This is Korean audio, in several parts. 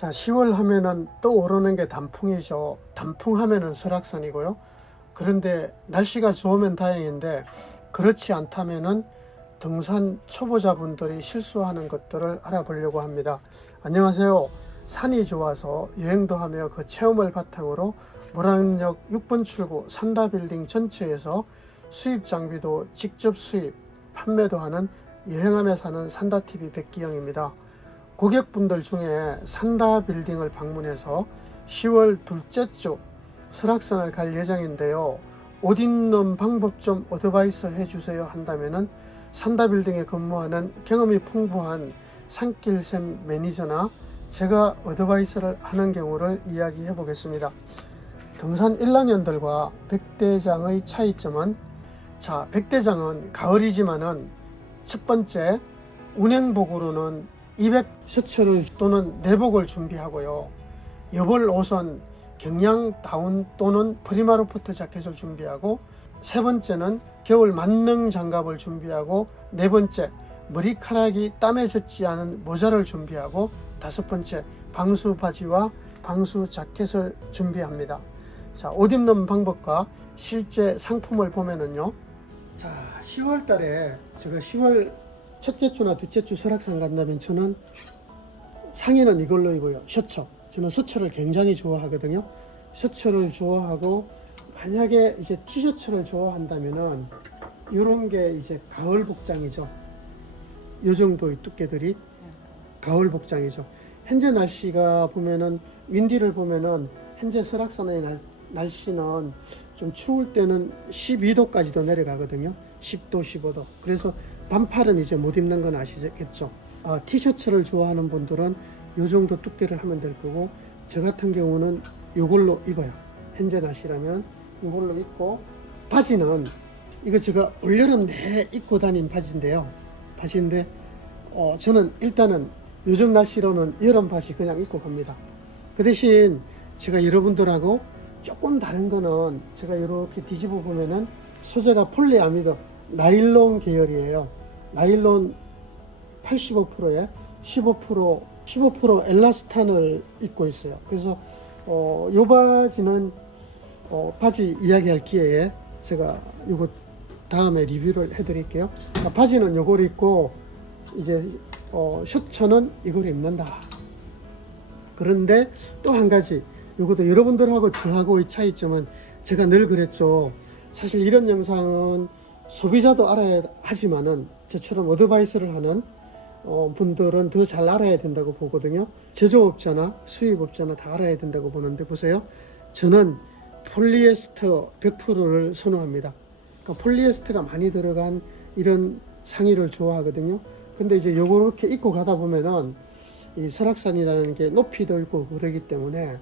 자, 10월 하면은 떠오르는 게 단풍이죠. 단풍 하면은 설악산이고요. 그런데 날씨가 좋으면 다행인데 그렇지 않다면은 등산 초보자분들이 실수하는 것들을 알아보려고 합니다. 안녕하세요. 산이 좋아서 여행도 하며 그 체험을 바탕으로 모란역 6번 출구 산다빌딩 전체에서 수입 장비도 직접 수입, 판매도 하는 여행하며 사는 산다TV 백기영입니다. 고객분들 중에 산다빌딩을 방문해서 10월 둘째 주 설악산을 갈 예정인데요. 옷 입는 방법 좀 어드바이스 해주세요 한다면은 산다빌딩에 근무하는 경험이 풍부한 산길샘 매니저나 제가 어드바이스를 하는 경우를 이야기해 보겠습니다. 등산 1학년들과 백대장의 차이점은, 자, 백대장은 가을이지만은 첫 번째 운행복으로는 200 셔츠를 또는 내복을 준비하고요. 여벌 옷은 경량 다운 또는 프리마로포트 자켓을 준비하고, 세 번째는 겨울 만능 장갑을 준비하고, 네 번째 머리카락이 땀에 젖지 않은 모자를 준비하고, 다섯 번째 방수 바지와 방수 자켓을 준비합니다. 자, 옷 입는 방법과 실제 상품을 보면은요. 자, 10월 달에 제가 10월 첫째 주나 둘째 주 설악산 간다면 저는 상의는 이걸로 입어요. 셔츠. 저는 셔츠를 굉장히 좋아하거든요. 셔츠를 좋아하고, 만약에 이제 티셔츠를 좋아한다면은 이런 게 이제 가을 복장이죠. 요 정도의 두께들이 가을 복장이죠. 현재 날씨가 보면은 윈디를 보면은 현재 설악산의 날씨는 좀 추울 때는 12도까지도 내려가거든요. 10도, 15도. 그래서 반팔은 이제 못 입는 건 아시겠죠. 티셔츠를 좋아하는 분들은 요 정도 두께를 하면 될 거고, 저 같은 경우는 요걸로 입어요. 현재 날씨라면 요걸로 입고, 바지는 이거 제가 올여름 내 입고 다닌 바지인데요. 저는 일단은 요즘 날씨로는 여름 바지 그냥 입고 갑니다. 그 대신 제가 여러분들하고 조금 다른 거는, 제가 이렇게 뒤집어 보면은 소재가 폴리아미드 나일론 계열이에요. 나일론 85%에 15% 엘라스탄을 입고 있어요. 그래서 요 바지는 바지 이야기할 기회에 제가 요거 다음에 리뷰를 해 드릴게요. 바지는 요걸 입고 이제 셔츠는 이걸 입는다. 그런데 또 한 가지, 요것도 여러분들하고 저하고의 차이점은, 제가 늘 그랬죠. 사실 이런 영상은 소비자도 알아야 하지만은 저처럼 어드바이스를 하는 분들은 더 잘 알아야 된다고 보거든요. 제조업자나 수입업자나 다 알아야 된다고 보는데, 보세요. 저는 폴리에스터 100%를 선호합니다. 그러니까 폴리에스터가 많이 들어간 이런 상의를 좋아하거든요. 근데 이제 요렇게 입고 가다 보면은 이 설악산이라는 게 높이도 있고 그러기 때문에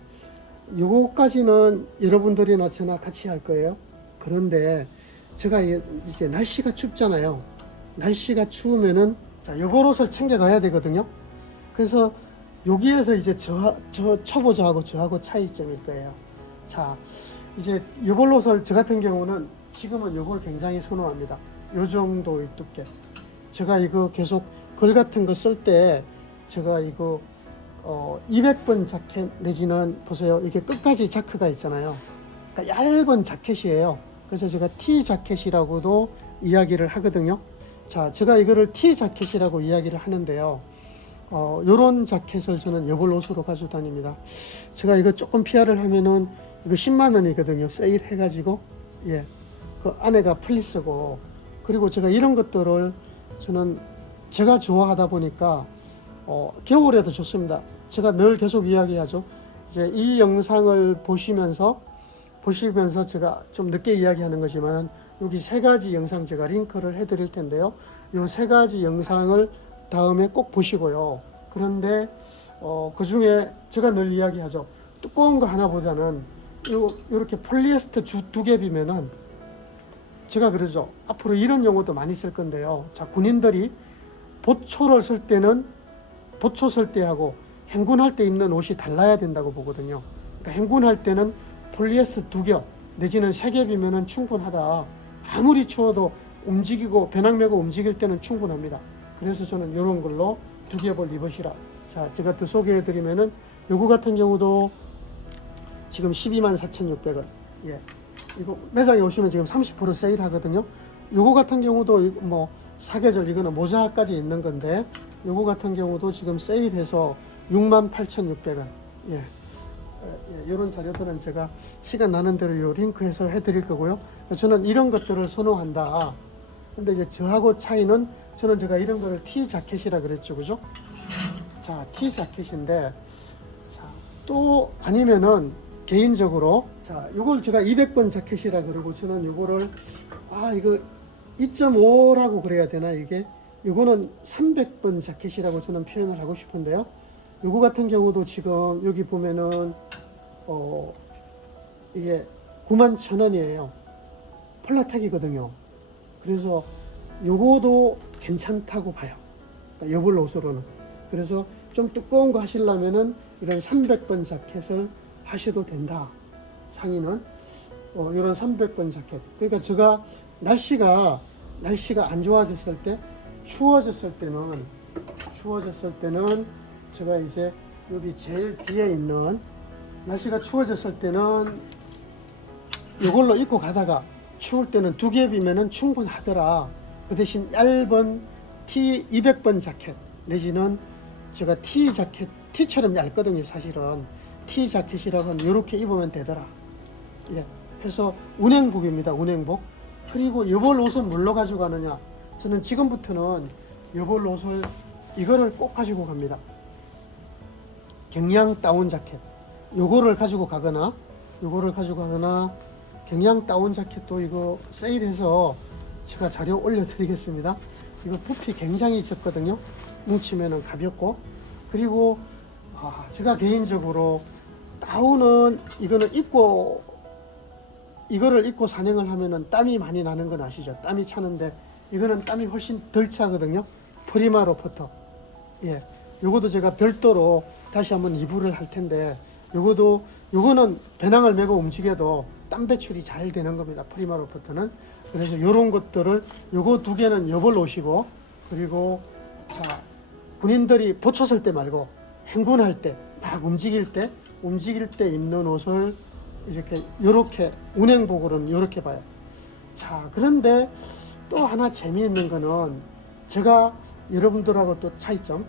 요거까지는 여러분들이나 저나 같이 할 거예요. 그런데 제가 이제 날씨가 춥잖아요. 날씨가 추우면은, 자, 요걸 옷을 챙겨가야 되거든요. 그래서 여기에서 이제 저 초보자하고 저하고 차이점일 거예요. 자, 이제 요걸 옷을, 저 같은 경우는 지금은 요걸 굉장히 선호합니다. 요 정도의 두께. 제가 이거 계속 글 같은 거 쓸 때 제가 이거 200번 자켓 내지는, 보세요, 이게 끝까지 자크가 있잖아요. 그러니까 얇은 자켓이에요. 그래서 제가 티 자켓이라고도 이야기를 하거든요. 자, 제가 이거를 티 자켓이라고 이야기를 하는데요. 요런 자켓을 저는 여벌 옷으로 가지고 다닙니다. 제가 이거 조금 PR을 하면은 이거 10만 원이거든요. 세일 해가지고. 예. 그 안에가 플리스고, 그리고 제가 이런 것들을 저는 제가 좋아하다 보니까 겨울에도 좋습니다. 제가 늘 계속 이야기하죠. 이제 이 영상을 보시면서 제가 좀 늦게 이야기하는 거지만, 여기 세 가지 영상 제가 링크를 해 드릴 텐데요. 요 세 가지 영상을 다음에 꼭 보시고요. 그런데 그 중에 제가 늘 이야기하죠. 두꺼운 거 하나보다는 요렇게 폴리에스터 두 겹이면은, 제가 그러죠. 앞으로 이런 용어도 많이 쓸 건데요. 자, 군인들이 보초를 쓸 때는 보초 쓸 때하고 행군할 때 입는 옷이 달라야 된다고 보거든요. 그러니까 행군할 때는 폴리에스터 두 겹 내지는 세 겹이면은 충분하다. 아무리 추워도 움직이고 배낭 메고 움직일 때는 충분합니다. 그래서 저는 이런 걸로 두 겹을 입으시라 자, 제가 또 소개해 드리면은 요거 같은 경우도 지금 124,600원. 예. 이거 매장에 오시면 지금 30% 세일 하거든요. 요거 같은 경우도 뭐 사계절 이거는 모자까지 있는 건데 요거 같은 경우도 지금 세일해서 68,600원. 예. 이런 자료들은 제가 시간 나는 대로 요 링크해서 해드릴 거고요. 저는 이런 것들을 선호한다. 근데 이제 저하고 차이는 저는 제가 이런 거를 티 자켓이라 그랬죠, 그죠? 자, 티 자켓인데, 자, 또 아니면은 개인적으로 자, 요걸 제가 200번 자켓이라 그러고 저는 요거를 이거 2.5라고 그래야 되나 이게? 요거는 300번 자켓이라고 저는 표현을 하고 싶은데요. 요거 같은 경우도 지금 여기 보면은 이게 91,000원이에요. 폴라텍이거든요. 그래서 요거도 괜찮다고 봐요. 그러니까 여벌 옷으로는. 그래서 좀 두꺼운 거 하시려면은 이런 300번 자켓을 하셔도 된다. 상의는 이런 300번 자켓. 그러니까 제가 날씨가 안 좋아졌을 때, 추워졌을 때는 제가 이제 여기 제일 뒤에 있는 날씨가 추워졌을 때는 이걸로 입고 가다가 추울 때는 두 겹이면은 충분하더라. 그 대신 얇은 티 200번 자켓 내지는 제가 티 자켓, 티처럼 얇거든요 사실은. 티 자켓이라고 하면 이렇게 입으면 되더라. 예, 해서 운행복입니다. 운행복. 그리고 여벌 옷은 뭘로 가지고 가느냐, 저는 지금부터는 여벌 옷을 이거를 꼭 가지고 갑니다. 경량 다운 자켓 요거를 가지고 가거나 경량 다운 자켓도 이거 세일해서 제가 자료 올려 드리겠습니다. 이거 부피 굉장히 적거든요. 뭉치면은 가볍고. 그리고 제가 개인적으로 다운은 이거를 입고 산행을 하면은 땀이 많이 나는 건 아시죠? 땀이 차는데 이거는 땀이 훨씬 덜 차거든요. 프리마 로퍼터. 예. 요것도 제가 별도로 다시 한번 리뷰를 할 텐데, 요거는 배낭을 메고 움직여도 땀 배출이 잘 되는 겁니다. 프리마 로퍼터는. 그래서 요런 것들을, 요거 두 개는 여벌 옷이고, 그리고 군인들이 보초설 때 말고 행군할 때, 막 움직일 때 입는 옷을 요렇게 운행복으로는 요렇게 봐요. 자, 그런데 또 하나 재미있는 거는 제가 여러분들하고 또 차이점,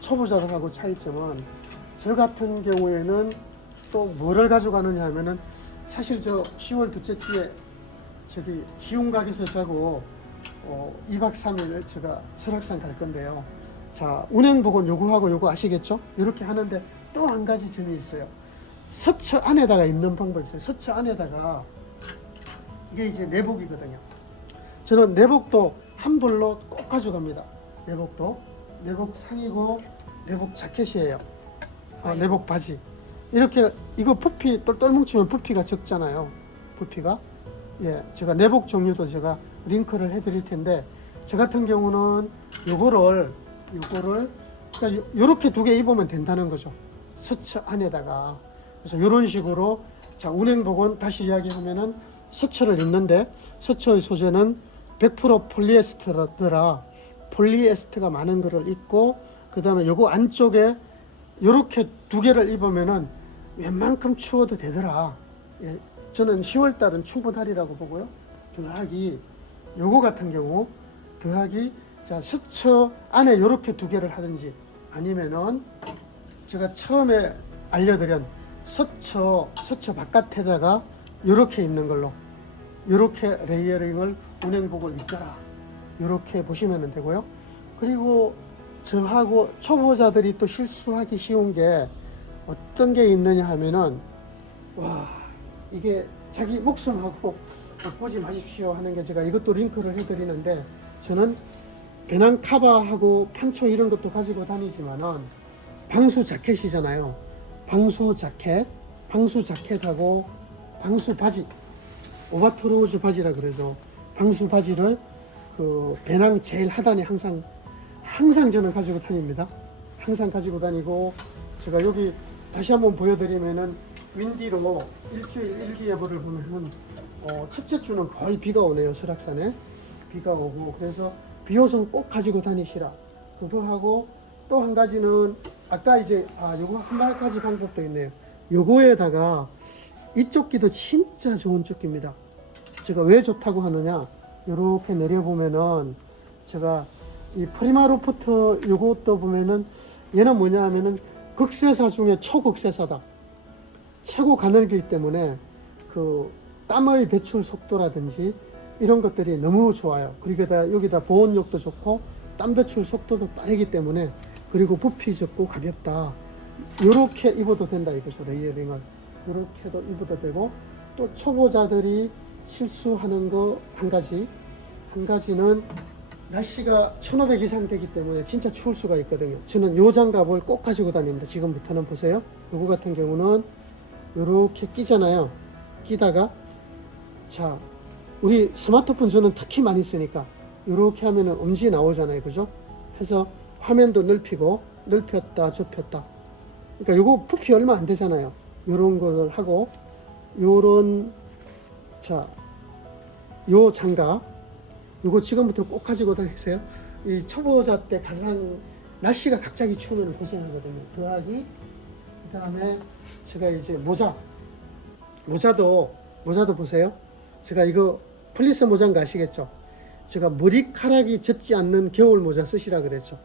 초보자들하고 차이점은, 저 같은 경우에는 또 뭐를 가져가느냐 하면은, 사실 저 10월 둘째 주에 저기 희웅각에서 자고 2박 3일 제가 설악산 갈 건데요. 자, 운행복은 요거하고 요거 아시겠죠? 이렇게 하는데 또 한 가지 점이 있어요. 서처 안에다가 입는 방법이 있어요. 서처 안에다가, 이게 이제 내복이거든요. 저는 내복도 한 벌로 꼭 가져갑니다. 내복 상이고 내복 자켓이에요. 내복 바지. 이렇게 이거 부피 똘똘 뭉치면 부피가 적잖아요. 부피가. 예, 제가 내복 종류도 제가 링크를 해드릴 텐데, 저 같은 경우는 요거를 그러니까 요렇게 두 개 입으면 된다는 거죠. 서처 안에다가. 그래서 요런 식으로, 자, 운행복은 다시 이야기하면은 서처를 입는데, 서처의 소재는 100% 폴리에스테라더라. 폴리에스테가 많은 거를 입고, 그 다음에 요거 안쪽에 요렇게 두 개를 입으면은 웬만큼 추워도 되더라. 예, 저는 10월 달은 충분하리라고 보고요. 더하기 요거 같은 경우 자, 서처 안에 요렇게 두 개를 하든지, 아니면은 제가 처음에 알려드린 서처 바깥에다가 요렇게 입는 걸로, 요렇게 레이어링을 운행복을 입더라. 요렇게 보시면 되고요. 그리고 저하고 초보자들이 또 실수하기 쉬운 게 어떤 게 있느냐 하면은, 이게 자기 목숨하고 보지 마십시오 하는 게, 제가 이것도 링크를 해드리는데, 저는 배낭 카바하고 판초 이런 것도 가지고 다니지만은 방수 자켓이잖아요. 방수 자켓하고 방수 바지, 오바토로즈 바지라 그래서 방수 바지를 그 배낭 제일 하단에 항상 저는 가지고 다닙니다. 항상 가지고 다니고, 제가 여기 다시 한번 보여드리면은 윈디로 일주일 일기예보를 보면은 첫째 주는 거의 비가 오네요. 설악산에 비가 오고, 그래서 비옷은 꼭 가지고 다니시라. 그거 하고 또 한 가지는 아까 이제 요거 한 가지 방법도 있네요. 요거에다가 이 조끼도 진짜 좋은 조끼입니다. 제가 왜 좋다고 하느냐, 요렇게 내려보면은 제가 이 프리마 로프트 요것도 보면은 얘는 뭐냐 하면은 극세사 중에 초극세사다. 최고 가늘기 때문에 그 땀의 배출 속도라든지 이런 것들이 너무 좋아요. 그리고 여기다 보온력도 좋고 땀 배출 속도도 빠르기 때문에, 그리고 부피 적고 가볍다. 이렇게 입어도 된다 이거죠. 레이어링을 이렇게도 입어도 되고, 또 초보자들이 실수하는 거 한 가지는 날씨가 1500 이상 되기 때문에 진짜 추울 수가 있거든요. 저는 요 장갑을 꼭 가지고 다닙니다. 지금부터는 보세요. 요거 같은 경우는 요렇게 끼잖아요. 끼다가 자, 우리 스마트폰 저는 특히 많이 쓰니까 요렇게 하면은 음지 나오잖아요. 그죠? 해서 화면도 넓히고 넓혔다 좁혔다. 그러니까 요거 부피 얼마 안 되잖아요. 요런 걸 하고, 요런 요 장갑 요거 지금부터 꼭 가지고 다니세요. 이 초보자 때 가장 날씨가 갑자기 추우면 고생하거든요. 더하기 그 다음에 제가 이제 모자도 보세요. 제가 이거 플리스 모자인 거 아시겠죠? 제가 머리카락이 젖지 않는 겨울 모자 쓰시라 그랬죠.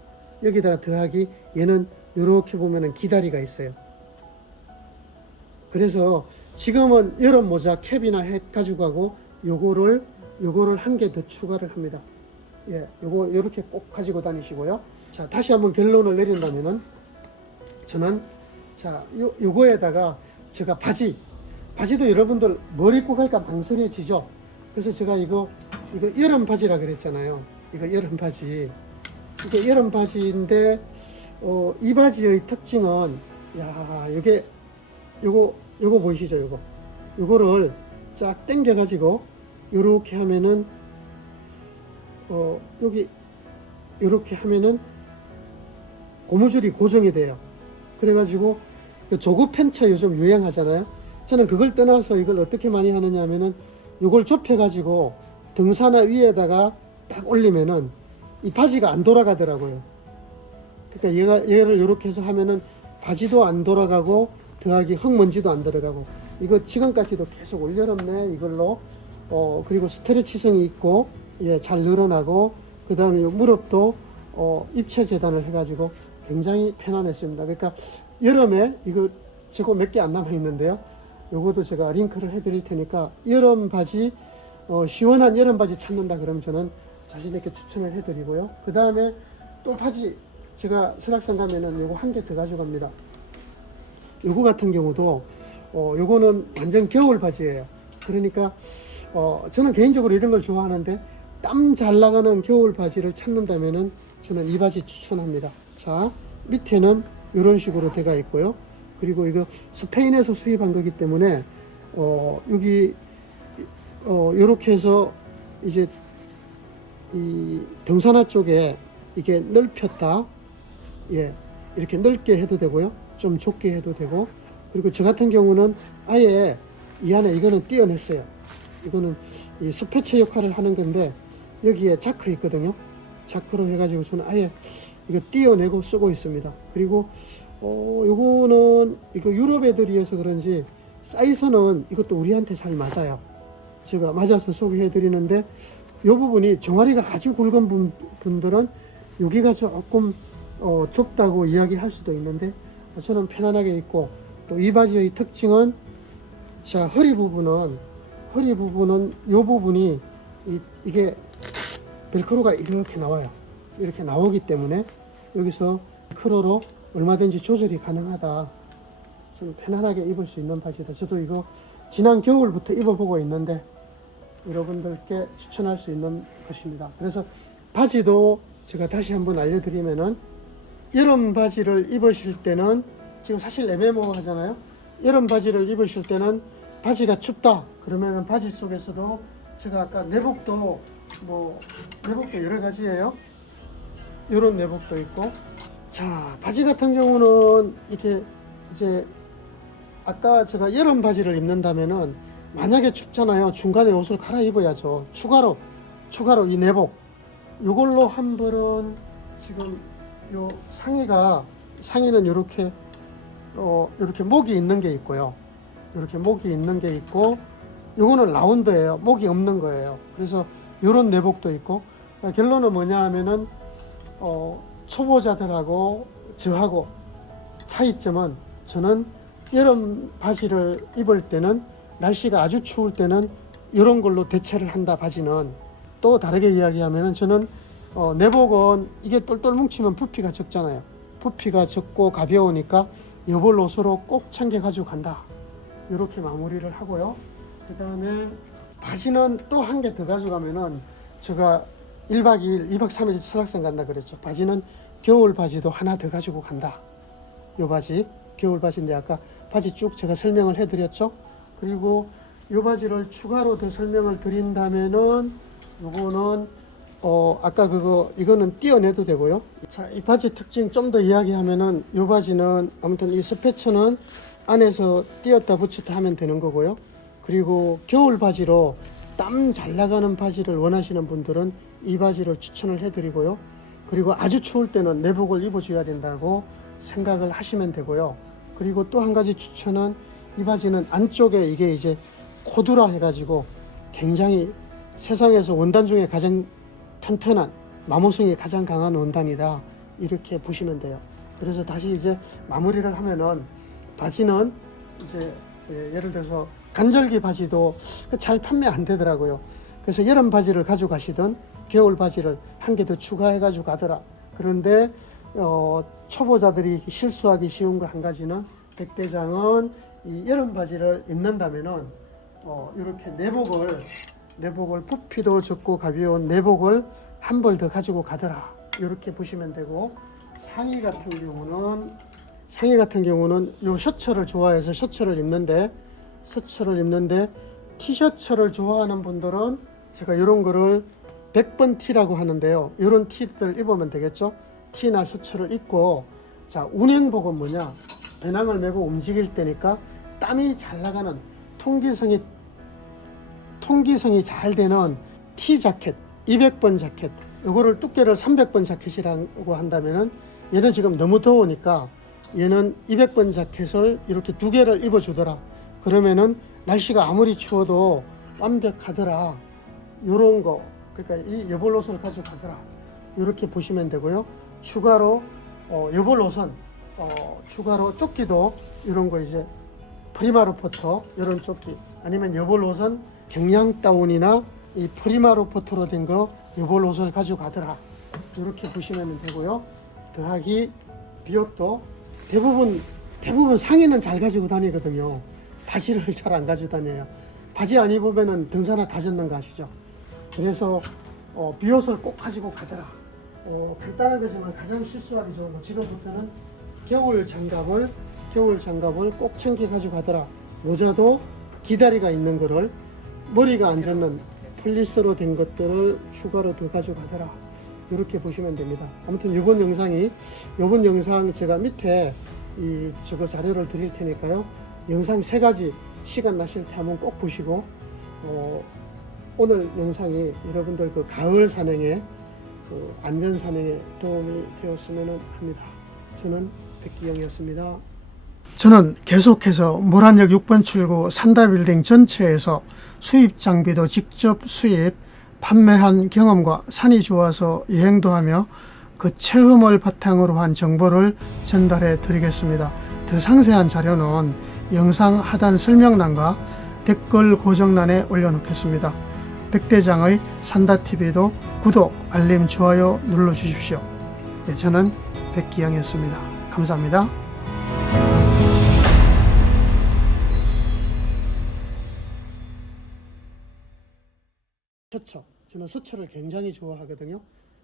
여기다가 더하기 얘는 이렇게 보면은 기다리가 있어요. 그래서 지금은 여름 모자 캡이나 햇 가지고 가고 요거를 한 개 더 추가를 합니다. 예, 요거 이렇게 꼭 가지고 다니시고요. 자, 다시 한번 결론을 내린다면은 저는 요거에다가 제가 바지도 여러분들 뭘 입고 갈까 망설여지죠. 그래서 제가 이거 여름 바지라 그랬잖아요. 이거 여름 바지. 이게 여름 바지인데 이 바지의 특징은 요거 보이시죠? 요거를 쫙 당겨 가지고 요렇게 하면은 여기 요렇게 하면은 고무줄이 고정이 돼요. 그래가지고 조그 팬츠 요즘 유행하잖아요. 저는 그걸 떠나서 이걸 어떻게 많이 하느냐 하면은 요걸 좁혀가지고 등산화 위에다가 딱 올리면은 이 바지가 안 돌아가더라고요. 그러니까 얘를 이렇게 해서 하면은 바지도 안 돌아가고 더하기 흙먼지도 안 들어가고, 이거 지금까지도 계속 올여름내 이걸로 그리고 스트레치성이 있고 잘 늘어나고, 그 다음에 무릎도 입체 재단을 해가지고 굉장히 편안했습니다. 그러니까 여름에 이거 저거 몇 개 안 남아 있는데요. 요것도 제가 링크를 해드릴 테니까 여름 바지 시원한 여름 바지 찾는다 그러면 저는 자신 있게 추천을 해드리고요. 그 다음에 또 바지 제가 설악산 가면은 요거 한 개 더 가져갑니다. 요거 같은 경우도 요거는 완전 겨울 바지예요. 그러니까 저는 개인적으로 이런 걸 좋아하는데 땀 잘 나가는 겨울 바지를 찾는다면은 저는 이 바지 추천합니다. 자, 밑에는 이런 식으로 되어 있고요. 그리고 이거 스페인에서 수입한 거기 때문에 여기 요렇게 해서 이제 이 등산화 쪽에 이게 넓혔다, 이렇게 넓게 해도 되고요, 좀 좁게 해도 되고, 그리고 저 같은 경우는 아예 이 안에 이거는 띄어냈어요. 이거는 이 스패치 역할을 하는 건데 여기에 자크 있거든요. 자크로 해가지고 저는 아예 이거 띄어내고 쓰고 있습니다. 그리고 요거는 이거 유럽 애들이어서 그런지 사이즈는 이것도 우리한테 잘 맞아요. 제가 맞아서 소개해 드리는데, 이 부분이 종아리가 아주 굵은 분들은 여기가 조금 좁다고 이야기할 수도 있는데 저는 편안하게 입고, 또 이 바지의 특징은 허리 부분은 이 부분이 이게 벨크로가 이렇게 나와요. 이렇게 나오기 때문에 여기서 크로로 얼마든지 조절이 가능하다. 좀 편안하게 입을 수 있는 바지다. 저도 이거 지난 겨울부터 입어보고 있는데 여러분들께 추천할 수 있는 것입니다. 그래서 바지도 제가 다시 한번 알려드리면은, 여름 바지를 입으실 때는 지금 사실 애매모호하잖아요. 여름 바지를 입으실 때는 바지가 춥다 그러면은 바지 속에서도 제가 아까 내복도 여러 가지예요. 이런 내복도 있고, 자, 바지 같은 경우는 이렇게 이제 아까 제가 여름 바지를 입는다면은 만약에 춥잖아요. 중간에 옷을 갈아입어야죠. 추가로 이 내복 요걸로 한 벌은 지금 요 상의는 이렇게 이렇게 목이 있는 게 있고요. 이렇게 목이 있는 게 있고, 요거는 라운드예요. 목이 없는 거예요. 그래서 요런 내복도 있고, 결론은 뭐냐 하면은 초보자들하고 저하고 차이점은, 저는 여름 바지를 입을 때는, 날씨가 아주 추울 때는 이런 걸로 대체를 한다. 바지는 또 다르게 이야기하면은, 저는 내복은 이게 똘똘 뭉치면 부피가 적잖아요. 부피가 적고 가벼우니까 여벌 옷으로 꼭 챙겨 가지고 간다. 이렇게 마무리를 하고요. 그 다음에 바지는 또 한 개 더 가져가면은, 제가 1박 2일, 2박 3일 설악산 간다 그랬죠. 바지는 겨울 바지도 하나 더 가지고 간다. 요 바지 겨울 바지인데, 아까 바지 쭉 제가 설명을 해드렸죠. 그리고 요 바지를 추가로 더 설명을 드린다면은, 요거는 아까 이거는 띄어내도 되고요. 자, 이 바지 특징 좀 더 이야기하면은, 요 바지는 아무튼 이 스패처는 안에서 띄었다 붙였다 하면 되는 거고요. 그리고 겨울 바지로 땀 잘 나가는 바지를 원하시는 분들은 이 바지를 추천을 해드리고요. 그리고 아주 추울 때는 내복을 입어줘야 된다고 생각을 하시면 되고요. 그리고 또 한 가지 추천은, 이 바지는 안쪽에 이게 이제 코두라 해가지고 굉장히 세상에서 원단 중에 가장 튼튼한, 마모성이 가장 강한 원단이다. 이렇게 보시면 돼요. 그래서 다시 이제 마무리를 하면은, 바지는 이제 예를 들어서 간절기 바지도 잘 판매 안 되더라고요. 그래서 여름 바지를 가져가시든 겨울 바지를 한 개 더 추가해 가지고 가더라. 그런데 초보자들이 실수하기 쉬운 거 한 가지는, 백대장은 이 여름 바지를 입는다면은 이렇게 내복을 부피도 적고 가벼운 내복을 한 벌 더 가지고 가더라. 이렇게 보시면 되고, 상의 같은 경우는 요 셔츠를 좋아해서 셔츠를 입는데 티셔츠를 좋아하는 분들은 제가 이런 거를 100번 티라고 하는데요. 이런 티들 입으면 되겠죠. 티나 셔츠를 입고, 자, 운행복은 뭐냐, 배낭을 메고 움직일 때니까 땀이 잘 나가는 통기성이 잘 되는 티 자켓, 200번 자켓, 이거를 두께를 300번 자켓이라고 한다면은, 얘는 지금 너무 더우니까 얘는 200번 자켓을 이렇게 두 개를 입어 주더라. 그러면은 날씨가 아무리 추워도 완벽하더라. 요런 거, 그러니까 이 여벌 옷을 가져가더라. 이렇게 보시면 되고요. 추가로 여벌 옷은 추가로 조끼도 이런 거, 이제 프리마로포터 이런 조끼, 아니면 여벌 옷은 경량 다운이나 이 프리마로포터로 된 거 여벌 옷을 가져가더라. 이렇게 보시면 되고요. 더하기 비옷도 대부분 상의는 잘 가지고 다니거든요. 바지를 잘 안 가지고 다녀요. 바지 안 입으면은 등산화 다 젖는 거 아시죠? 그래서 비옷을 꼭 가지고 가더라. 간단한 거지만 가장 실수하기 좋은 거, 지금부터는 겨울 장갑을 꼭 챙겨 가지고 가더라. 모자도 기다리가 있는 거를, 머리가 안 젖는 플리스로 된 것들을 추가로 더 가지고 가더라. 이렇게 보시면 됩니다. 아무튼 이번 영상 제가 밑에 저거 자료를 드릴 테니까요. 영상 3가지 시간 나실 때 한번 꼭 보시고, 오늘 영상이 여러분들 가을 산행에, 안전 산행에 도움이 되었으면 합니다. 저는 백기영이었습니다. 저는 계속해서 모란역 6번 출구 산다빌딩 전체에서 수입 장비도 직접 수입, 판매한 경험과 산이 좋아서 여행도 하며 그 체험을 바탕으로 한 정보를 전달해 드리겠습니다. 더 상세한 자료는 영상 하단 설명란과 댓글 고정란에 올려놓겠습니다. 백대장의 산다TV도 구독, 알림, 좋아요 눌러주십시오. 저는 백기영이었습니다. 감사합니다. 저는 서철을 굉장히 좋아하거든요.